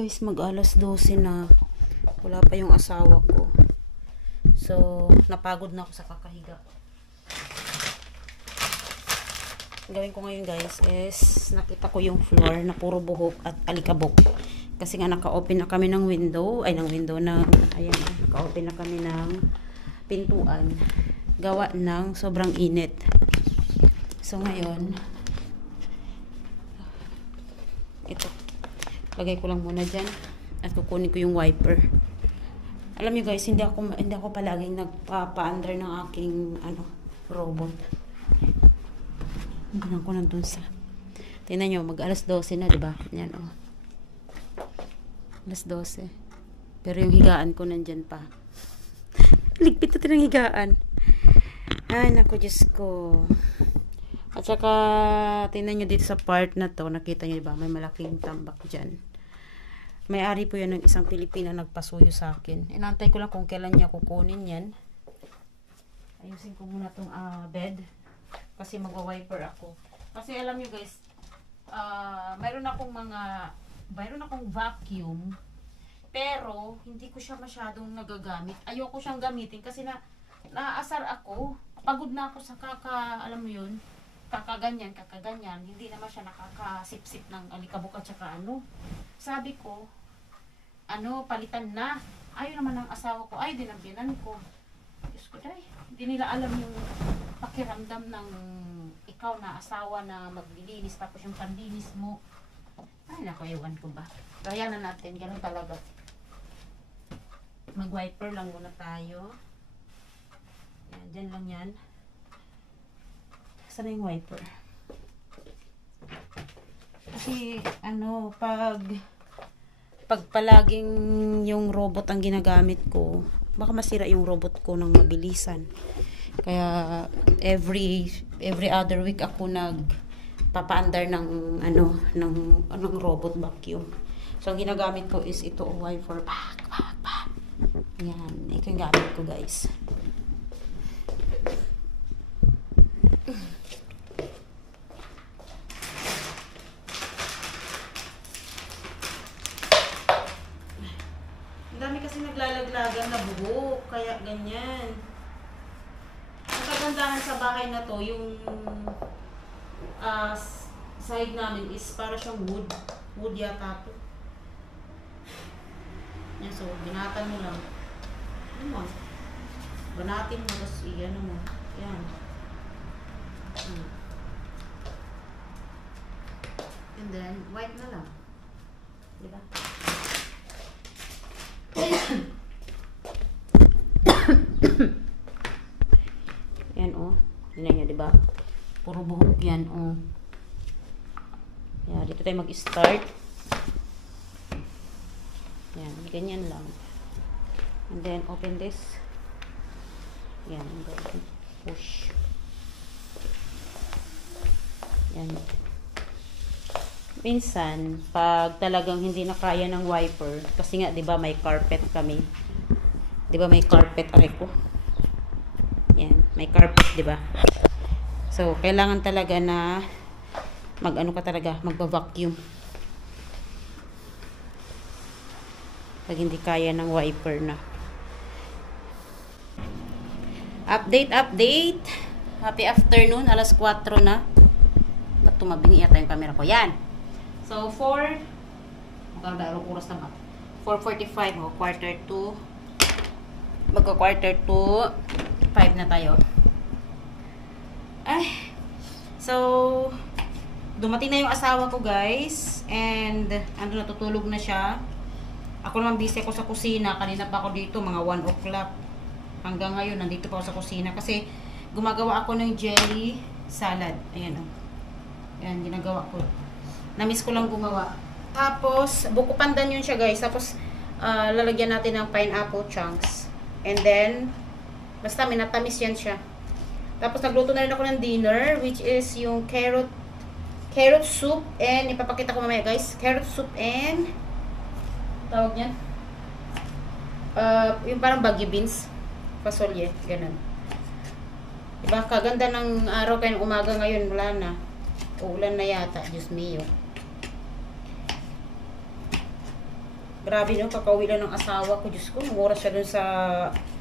Guys, mag alas 12 na. Wala pa yung asawa ko. So, napagod na ako sa kakahiga. Gawin ko ngayon guys is nakita ko yung floor na puro buhok at alikabok. Kasi nga naka-open na kami ng window. Ay, ayan, naka-open na kami ng pintuan. Gawa ng sobrang init. So, ngayon, ito. Lagay ko lang muna dyan. At kukunin ko yung wiper. Alam niyo guys, hindi ako palaging nagpapa-under ng aking robot. Ganun ko nandun sa. Tingnan nyo, mag alas 12 na, diba? Yan, oh. Alas 12. Pero yung higaan ko nandyan pa. Ligpit natin ang higaan. Ay, naku, Diyos ko. At saka, tingnan nyo dito sa part na to, nakita nyo, diba? May malaking tambak dyan. May-ari po yan ng isang Pilipina nagpasuyo sa akin. Inantay ko lang kung kailan niya kukunin yan. Ayusin ko muna tong bed. Kasi magwa-wiper ako. Kasi alam nyo guys, mayroon akong vacuum. Pero, hindi ko siya masyadong nagagamit. Ayoko siyang gamitin kasi naaasar ako. Pagod na ako sa alam mo yun, kakaganyan. Hindi naman siya nakakasip-sip ng alikabok at saka Sabi ko, palitan na. Ayaw naman ng asawa ko. Ay, dinambinan ko. Diyos ko, day. Hindi nila alam yung pakiramdam ng ikaw na asawa na maglilinis tapos yung panlinis mo. Ay, naku, ewan ko ba. Kaya na natin. Ganun talaga. Mag-wiper lang muna tayo. Yan, dyan lang yan. Saan na yung wiper? Kasi, pag palaging yung robot ang ginagamit ko, baka masira yung robot ko ng mabilisan. Kaya, every other week ako nagpapaandar ng robot vacuum. So, ang ginagamit ko is ito, wiper. Yan, ito yung gamit ko, guys. Dami kasi naglalaglagan na buhok, kaya ganyan. Ang kagandahan sa bahay na to, yung side namin is para siyang wood yata to. Yan, so binatan mo lang. Banatin mo, tapos iyan mo. Yan. And then, white na lang. Diba? Yan, oh. Tignan nyo, diba? Puro buhok yan, oh. Yan, dito tayo mag-start. Yan, ganyan lang. And then, open this. Yan, push. Yan. Minsan, pag talagang hindi na kaya ng wiper, kasi nga, di ba, may carpet kami. Di ba, may carpet, aray ko. Yan, may carpet, di ba? So, kailangan talaga na magba-vacuum. Pag hindi kaya ng wiper na. Update! Happy afternoon, alas 4 na. Ba't tumabingi yata yung camera ko? Yan! So, 4:45, quarter to, magka-quarter to 5 na tayo. Ay, so, dumating na yung asawa ko, guys, and, natutulog na siya. Ako naman busy ako sa kusina, kanina pa ako dito, mga 1 o'clock. Hanggang ngayon, nandito pa ako sa kusina, kasi, gumagawa ako ng jelly salad. Ayan, o. Ayan, ginagawa ko. Namiss ko lang gumawa. Tapos, buko pandan yun siya guys. Tapos, lalagyan natin ng pineapple chunks. And then, basta minatamis yan siya. Tapos, nagluto na rin ako ng dinner, which is yung carrot soup. And, ipapakita ko mamaya guys. Carrot soup and, tawag yan? Yung parang baggy beans. Fasolye, ganun. Diba, kaganda ng araw kayo ng umaga ngayon. Wala na. Uulan na yata, Diyos mio. Grabe no, kakauwi lang ng asawa ko. Diyos ko, oras siya dun sa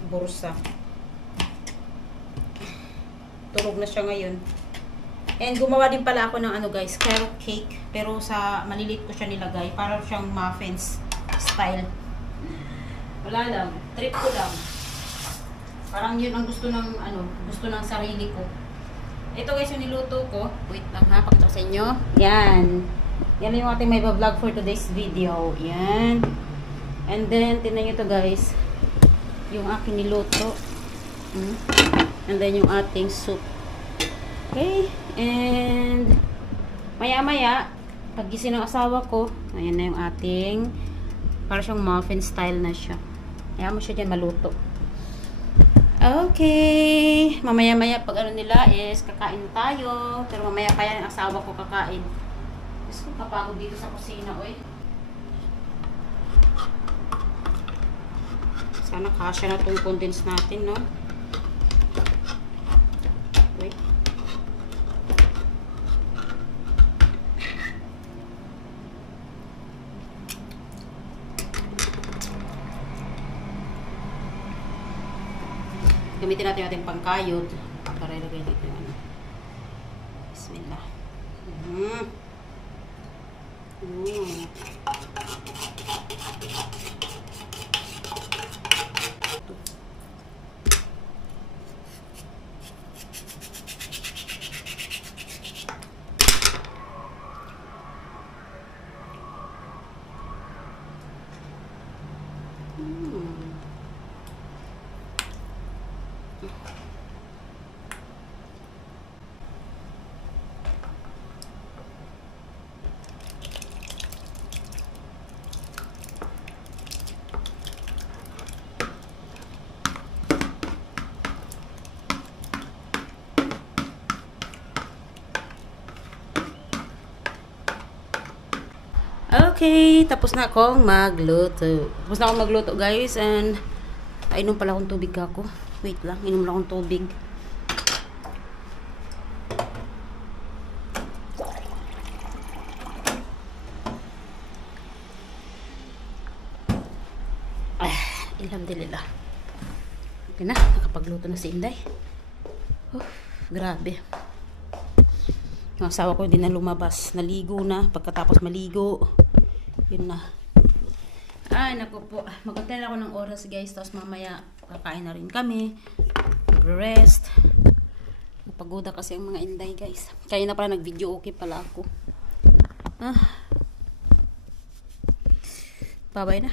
bursa. Tulog na siya ngayon. And gumawa din pala ako ng ano guys, carrot cake. Pero sa malilit ko siya nilagay. Para siyang muffins style. Wala lang. Trip ko lang. Parang yun ang gusto ng ano, gusto ng sarili ko. Ito guys yung niluto ko. Wait lang ha, pakita ko sa inyo. Yan. Yan yung ating may vlog for today's video. Yan. And then, tingnan nyo ito guys. Yung aking niluto. And then yung ating soup. Okay. And, maya-maya, paggising ng asawa ko, ayan na yung ating, para siyang muffin style na siya. Kaya mo siya dyan maluto. Okay. Mamaya-maya, pag ano nila is, kakain tayo. Pero mamaya pa yan ang asawa ko kakain. Gusto ko kapagod dito sa kusina, oy. Sana kasya na itong condense natin, no? Wait. Gamitin natin ating pangkayod para ilagay dito yung ano. Bismillah. Okay, tapos na akong magluto. Tapos na akong magluto, guys. And, inom pala akong tubig ako. Wait lang, inom lang akong tubig. Alhamdulillah. Okay na, nakapagluto na si Inday. Grabe. Yung asawa ko hindi na lumabas. Naligo na. Pagkatapos maligo, yun na. Ay, naku po. Mag-antay ako ng oras, guys. Tapos mamaya, kakain na rin kami. Mag-rest. Napagoda kasi ang mga Inday, guys. Kaya na pala nag-video okay pala ako. Bye-bye na.